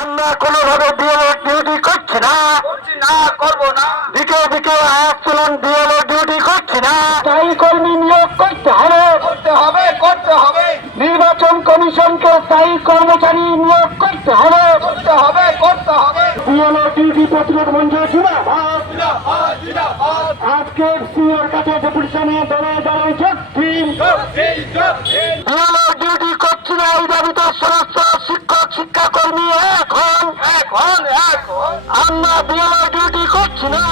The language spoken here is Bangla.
আমরা কোনোভাবে বিএলও ডিউটি করছি না, করবো না। দিকে দিকে আচরণ বিএলও ডিউটি করছি না। স্থায়ী কর্মী নিয়োগ করতে হবে, করতে হবে। নির্বাচন কমিশনকে স্থায়ী কর্মচারী নিয়োগ করতে হবে, করতে হবে। বিএলও ডিউটি প্রতিরোধ মঞ্চ জিন্দাবাদ। আজকে সিওর কাছে ডেপুটেশনে দলে দলে বিএলও ডিউটি করছি না এই দাবিতে সমস্ত শিক্ষক শিক্ষাকর্মী এখন আমরা বিএলও ডিউটি করছি না।